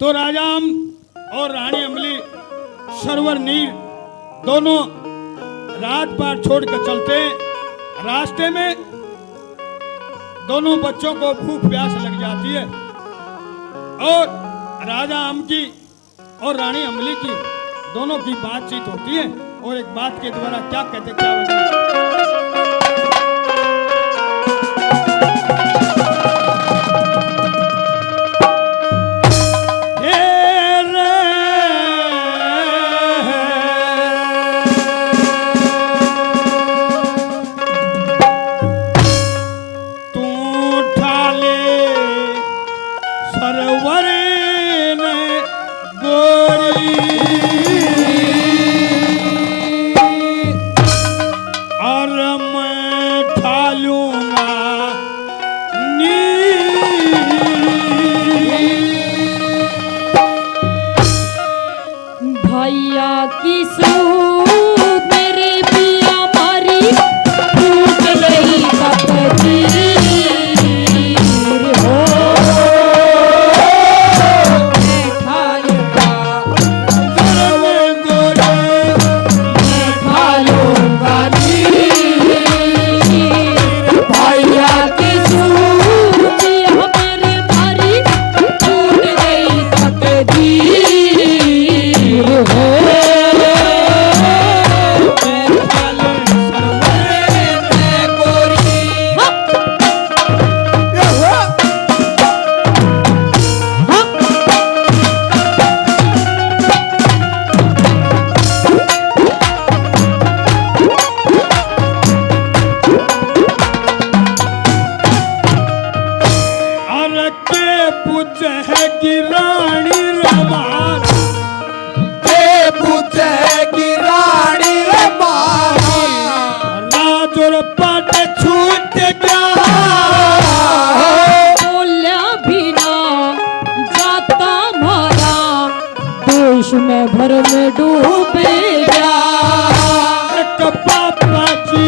तो राजाम और रानी अमली सरवर नीर दोनों राजपाट छोड़कर चलते। रास्ते में दोनों बच्चों को भूख प्यास लग जाती है और राजा आम की और रानी अमली की दोनों की बातचीत होती है और एक बात के द्वारा क्या कहते क्या बताते। में भर में डूबे जा पापा जी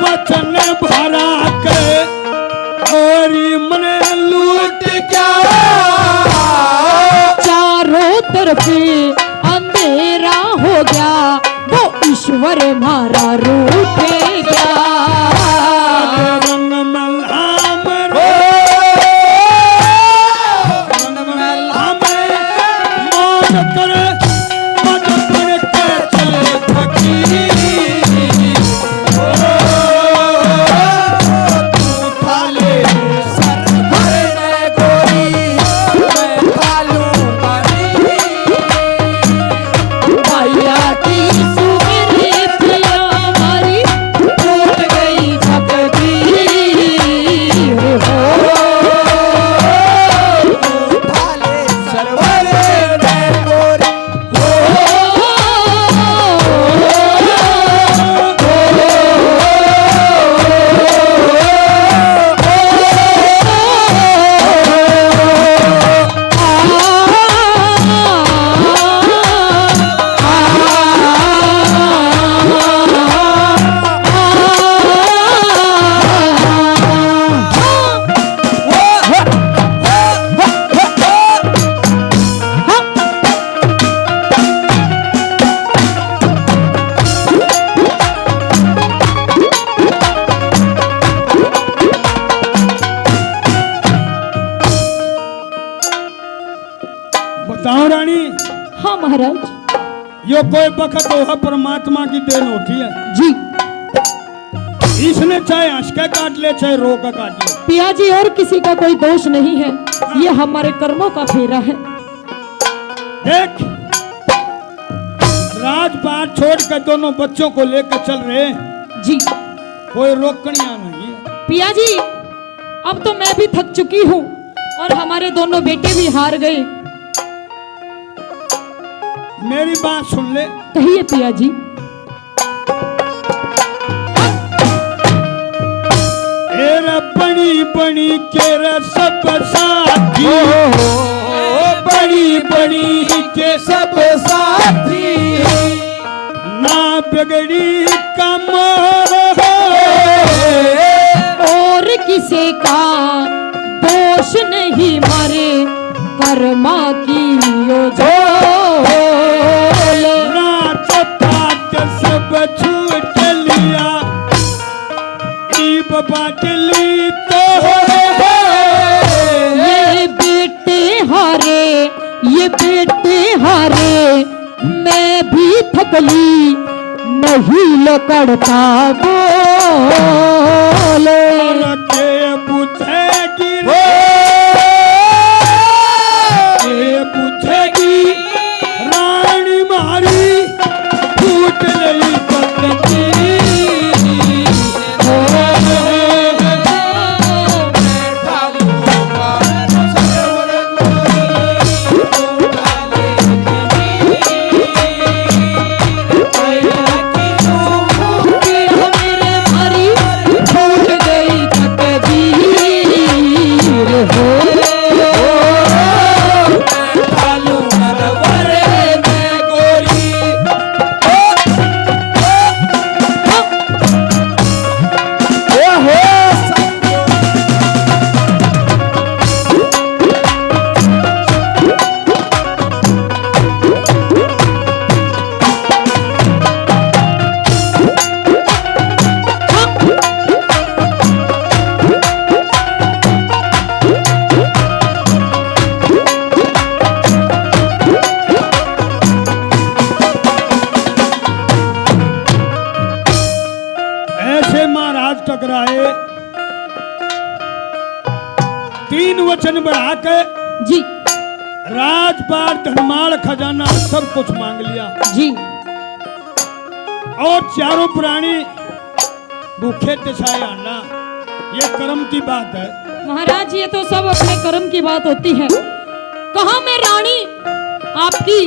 वचन भरा के और मन लूट गया। चारों तरफ अंधेरा हो गया, वो ईश्वर हमारा रूठ गया। बताओ रानी। हाँ महाराज। यो कोई बखत हो परमात्मा की देन होती है जी। इसने चाहे हंस के काट ले चाहे रो का काट ले। पिया जी और किसी का कोई दोष नहीं है, ये हमारे कर्मों का फेरा है। देख राजपाट छोड़कर दोनों बच्चों को लेकर चल रहे हैं जी। कोई रोकनिया नहीं है। पिया जी अब तो मैं भी थक चुकी हूँ और हमारे दोनों बेटे भी हार गए। मेरी बात सुन ले। कहिए पिया जी। बड़ी बड़ी के सब साथी, बड़ी बड़ी के सब साथी, ना बिगड़ी कम कर्मा की यो झोल। नाच पाट सब छूट लिया, ईब बाटली तो ये बेटे हारे मैं भी थकली नहीं लकड़ता बोले। के बुझेगी रे, के बुझेगी रानी मारी, फूट गई पतली। टकराए, तीन वचन बढ़ा के जी राजपाट धनमाल खजाना सब कुछ मांग लिया जी। और चारों प्राणी भूखे तिसाए आना, ये कर्म की बात है महाराज। ये तो सब अपने कर्म की बात होती है। कहा मैं रानी आपकी,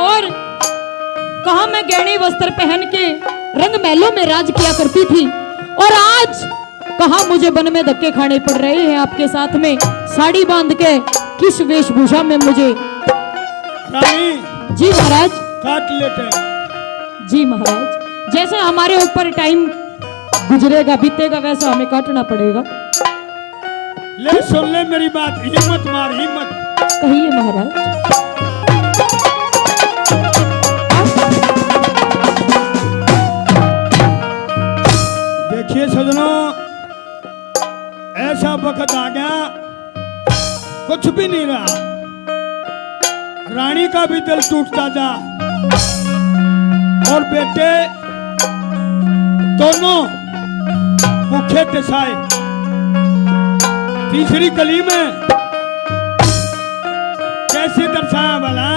और कहा मैं गहने वस्त्र पहन के रंग महलों में राज किया करती थी, और आज कहा मुझे वन में धक्के खाने पड़ रहे हैं आपके साथ में साड़ी बांध के। किस वेशभूषा में मुझे रानी जी महाराज काट लेते जी महाराज। जैसा हमारे ऊपर टाइम गुजरेगा बीतेगा वैसा हमें काटना पड़ेगा। ले सुन ले मेरी बात, हिम्मत मार हिम्मत। कहिए महाराज। देखिए सजनों, ऐसा वक्त आ गया कुछ भी नहीं रहा, रानी का भी दिल टूटता जा, और बेटे दोनों भूखे तिसाए। तीसरी कली में कैसे दर्शाया भला,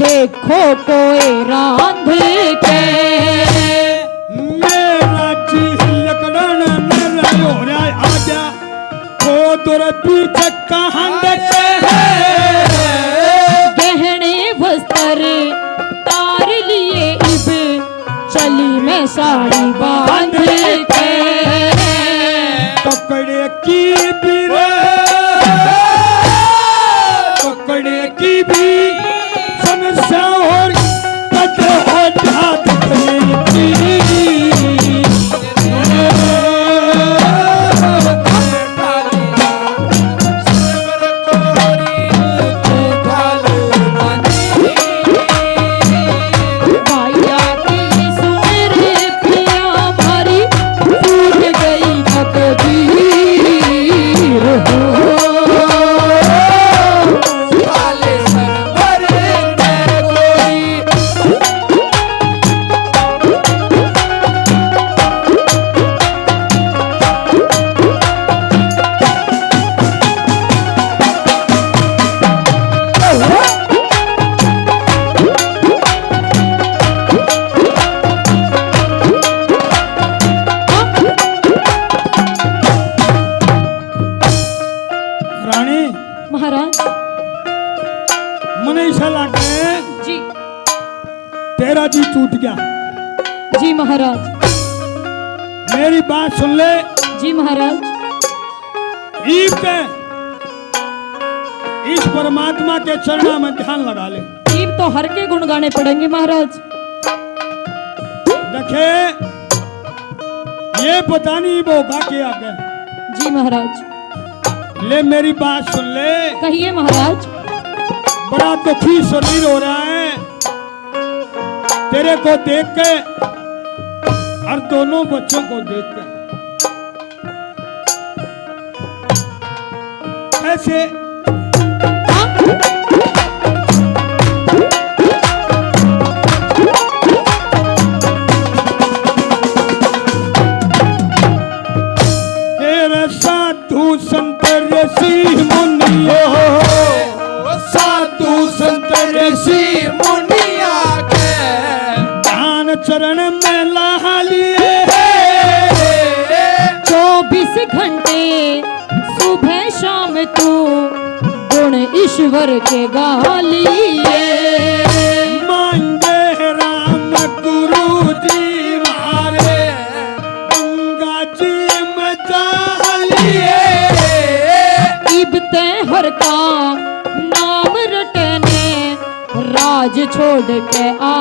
देखो कोई रांधे के मेरा जी लकड़न मेरा हो रहा है, आजा को तोरे पीछे कहां देखे गहने वस्त्र तार लिए इब चली मैं साड़ी बांध के। पकड़े की भी रे, पकड़े की भी और कटे हो जात गई तकदीर हो। तेरा जी टूट गया। जी महाराज। मेरी बात सुन ले। जी महाराज। ईब पे इस परमात्मा के चरणों में ध्यान लगा ले। ईब तो हर के गुण गाने पड़ेंगे महाराज। देखे ये पता नहीं वो होगा के आगे। जी महाराज। ले मेरी बात सुन ले। कहिए महाराज। बड़ा दुखी शरीर हो रहा है तेरे को देख के और दोनों बच्चों को देख के। ऐसे तेरे साधु संत ऋषि मुनि साधु संत ऋषि मुनिया के दान चरण में लहा लिए 24 घंटे सुबह शाम तू गुण ईश्वर के गा लिए। मांगे राम गुरु जी मारे गंगा जी में जा लिए। इब ते हर का नाम रटने राज छोड़ के आ